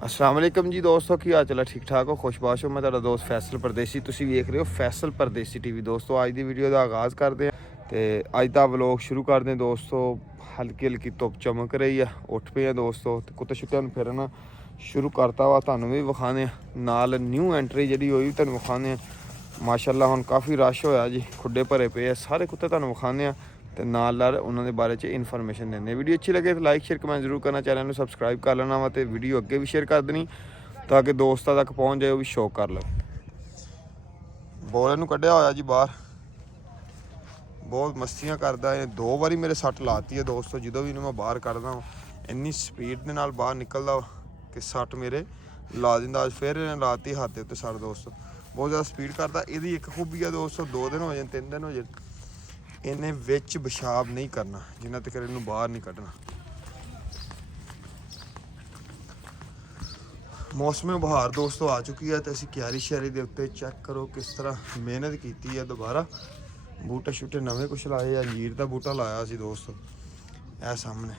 अस्सलाम वालेकुम जी दोस्तों, की हाल चाल ठीक ठाक हो, खुशबाश हो। मैं तेरा दोस्त फैसल परदेसी, तुसी वेख रहे हो फैसल परदेसी टीवी। दोस्तों अज की वीडियो का आगाज़ करते हैं तो अज का व्लॉग शुरू करते हैं। दोस्तों हल्की हल्की धुप चमक रही है, उठ पे हैं दोस्तों, तो कुत्ते शुत्ते फिरना शुरू करता वा, तुहानू भी विखाने नाल न्यू एंट्री जी हुई तुहानू विखाने। माशाअल्लाह हुण काफ़ी रश होया जी, खुडे भरे पे है, सारे कुत्ते तुहानू विखाने तो नाल उन्होंने बारे च इन्फॉर्मेशन देने। वीडियो अच्छी लगे तो लाइक शेयर कमेंट जरूर करना, चैनल में सबसक्राइब कर लेना वा, तो वीडियो अगे भी शेयर कर देनी ताकि दोस्तों तक पहुँच जाए, वो भी शौक कर लो। बॉल इनू कढ़िया होया जी बाहर, बहुत मस्तियाँ करता है। 2 बारी मेरे सट लाती है दोस्तों, जो भी मैं बाहर कढ़दा इन्नी स्पीड के नाल बाहर निकलता कि सट मेरे ला दिंदा। अज फिर इन्हें लाती हाथ के उत्ते सट दोस्तों, बहुत ज़्यादा स्पीड करता। ये एक खूबी है दोस्तों, 2 दिन हो जाए 3 दिन हो जाए, इन्हें विच पेशाब नहीं करना जिन्ना तक इन्हू बाहर नहीं कढ़ना। मौसम बहार दोस्तों आ चुकी है, तो असी क्यारी श्यारी के उत्ते चेक करो किस तरह मेहनत की है। दोबारा बूटे शूटे नवे कुछ लाए, अंजीर का बूटा लाया सी दोस्तों, ए सामने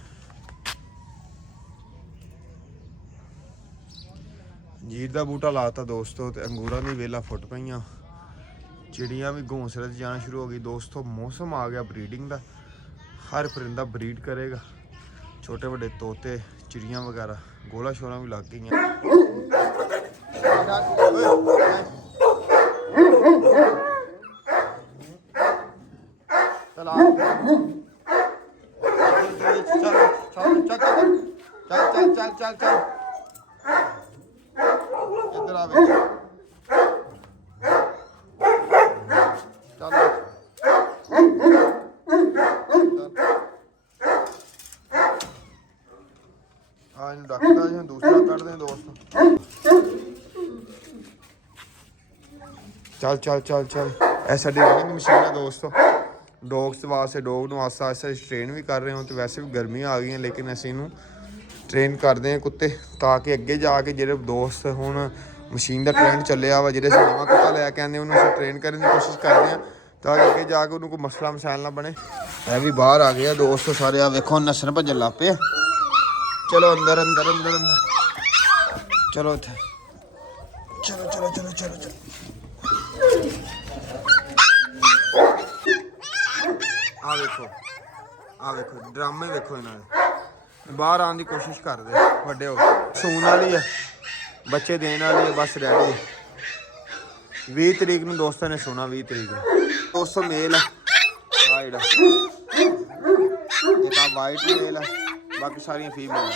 अंजीर का बूटा लाता दोस्तों, तो अंगूरां दी वेलां फुट पईयां, चिड़ियाँ भी घोंसले से जाना शुरू हो गई दोस्तों। मौसम आ गया ब्रीडिंग का, हर परिंदा ब्रीड करेगा, छोटे बड़े तोते चिड़ियाँ वगैरह, गोला शोला भी लग गई। चल इधर आ डकदा दूसरा कट दें दोस्तों। चल चल चल चल ऐसा रनिंग मशीन है दोस्तों, डॉग्स वास्ते। डॉग आस्ता आस्ता ट्रेन भी कर रहे हो, तो वैसे भी गर्मियाँ आ गई, लेकिन असी इनू ट्रेन करते हैं कुत्ते, ताकि अगे जाके जो दोस्त हूँ मशीन का ट्रेंड चलिया वा, जो नवा कुत्ता लैके आने उन्होंने ट्रेन करने की कोशिश करते हैं, ताकि अगे जाके उन्होंने कोई मसला मसाइल ना बने। है भी बाहर आ गया दोस्तों सारे, आ वेखो नस्सन भजन लग पे। चलो अंदर अंदर अंदर अंदर, चलो इतने, चलो चलो चलो चलो चलो। आ वेखो, आ वेखो ड्रामे वेखो, इन्होंने बाहर आने की कोशिश कर दे, बड़े हो सून वाली है, बच्चे देने वाली है, बस रेडी है। 20 तरीक में दोस्तों ने सुना, 20 तरीक में दोस्तों मेल है, एक वाइट मेल है, बाकी सारिया फीमेल है।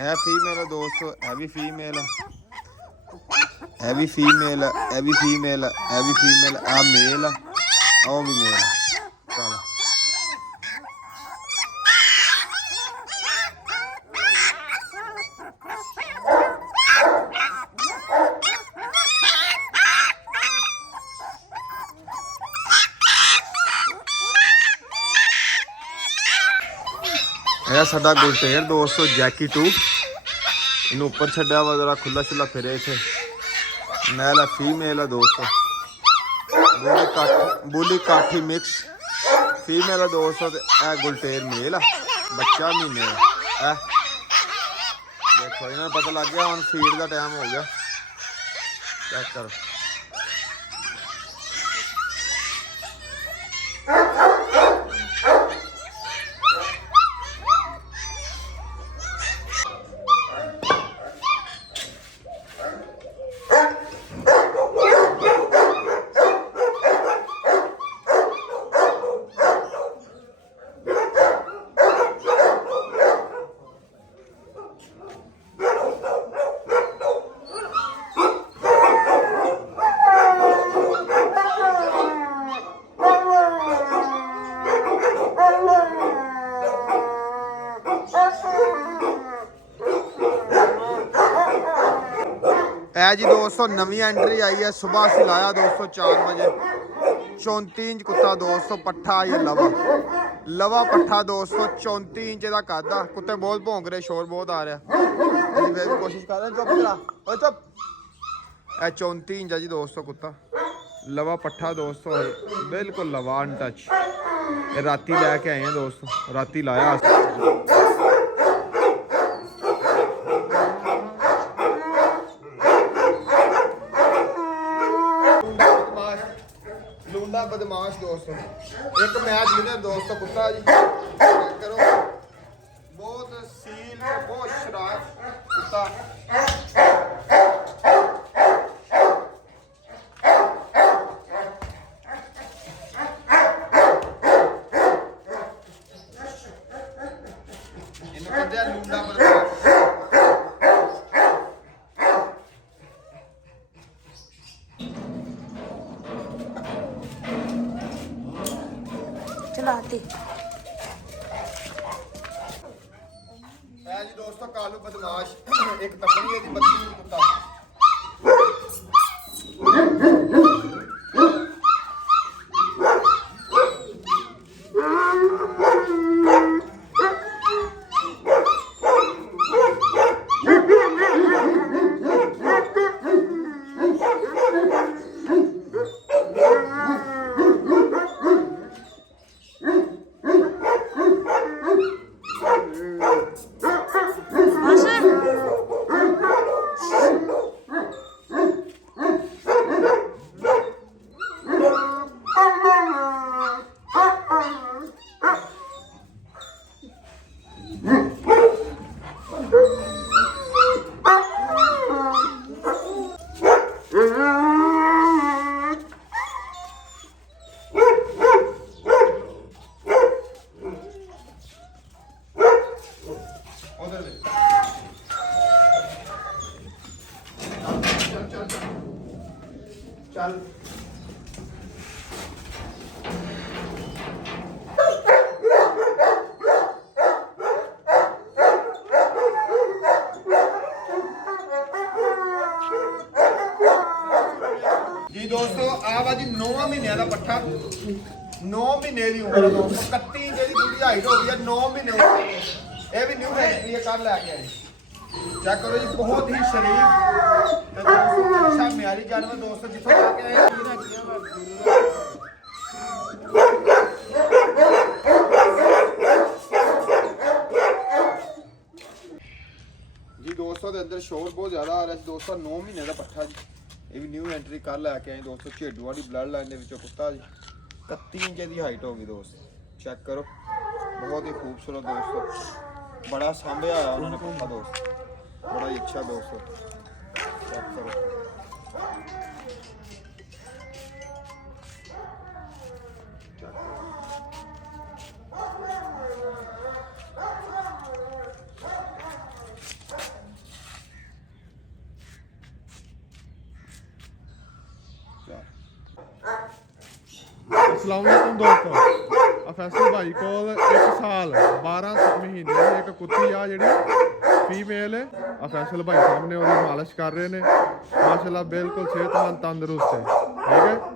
है फीमेल है दोस्तों, है भी फीमेल है, है भी फीमेल है, है भी फीमेल है, है भी फीमेल, आ मेल है, ओ भी मेल है। चलो यह साडा गुलटेर दोस्तों, जैकी 2 इन उपर छड्या वा, जरा खुला छुला फिरे इतने। मैल है, फीमेल है दोस्तों, बुली काठी मिक्स फीमेल है दोस्तों, ए गुलटेर मेल है, बच्चा महीने है। देखो इन्हें पता लग गया, हम फीड का टाइम हो गया, चेक करो। है जी दोस्तों नवी एंट्री आई है, सुबह से लाया दोस्तों 4 बजे। 34 इंच कुत्ता दोस्तों, पट्ठा ये लवा लवा पट्ठा दोस्तों, 34 इंच का कद आ। कुत्ते बहुत भौंक रहे, शोर बहुत आ रहा। कोशिश कर रहे, चुप करा चुप। ਇਹ 34 ਇੰਚ ਆ ਜੀ ਦੋਸਤੋ ਕੁੱਤਾ। ਲਵਾ ਪੱਠਾ ਦੋਸਤੋ ਬਿਲਕੁਲ ਲਵਾ ਅਨਟੱਚ। ਇਹ ਰਾਤੀ ਲੈ ਕੇ ਆਏ ਆ ਦੋਸਤੋ, ਰਾਤੀ ਲਾਇਆ। ਲੂੰਡਾ ਬਦਮਾਸ਼ ਦੋਸਤੋ, ਇੱਕ ਮੈਚ ਵਿਨਰ ਦੋਸਤੋ ਕੁੱਤਾ ਜੀ। ਚੈੱਕ ਕਰੋ, ਬਹੁਤ ਸੀਲ ਤੇ ਬਹੁਤ ਸ਼ਰਾਰਤ ਕੁੱਤਾ। ਇਹਨੂੰ ਕਹਿੰਦੇ ਆ ਲੂੰਡਾ ਬਦਮਾਸ਼। चलाते है जी दोस्तों कालू बदमाश। एक तपड़ी है जी बदतमीज कुत्ता। चल जी दोस्तों आ वा जी 9 महीने का पट्ठा। 9 महीने की उम्र दोस्तों, 31 इंच की पूरी हाइट हो गई है। 9 महीने ये भी न्यू एंट्री है, कल लैके आई। चेक करो जी, बहुत ही शरीफ अच्छा म्यारी जानवर दोस्तों। जितों लैके आए जी दोस्तों, अंदर शोर बहुत ज्यादा आ रहा है दोस्तों। 9 महीने का पट्ठा जी, ये भी न्यू एंट्री कर लैके आए दोस्तों। झेडू वाली ब्लड लाइन के कुत्ता जी। 31 इंच की हाइट होगी दोस्तों। चेक करो, बहुत ही खूबसूरत दोस्तों। बड़ा सांभया आया उन्होंने कुत्ता दोस्त, बड़ा ही अच्छा दोस्तों। चेक करो, अस्सलाम वालेकुम दोस्तों, फैसल भाई को 1 साल 12 महीने की एक कुत्ती आ जी फीमेल है। फैसल भाई सामने वो मालिश कर रहे हैं। माशाल्लाह बिल्कुल सेहतमंद तंदुरुस्त है। ठीक है।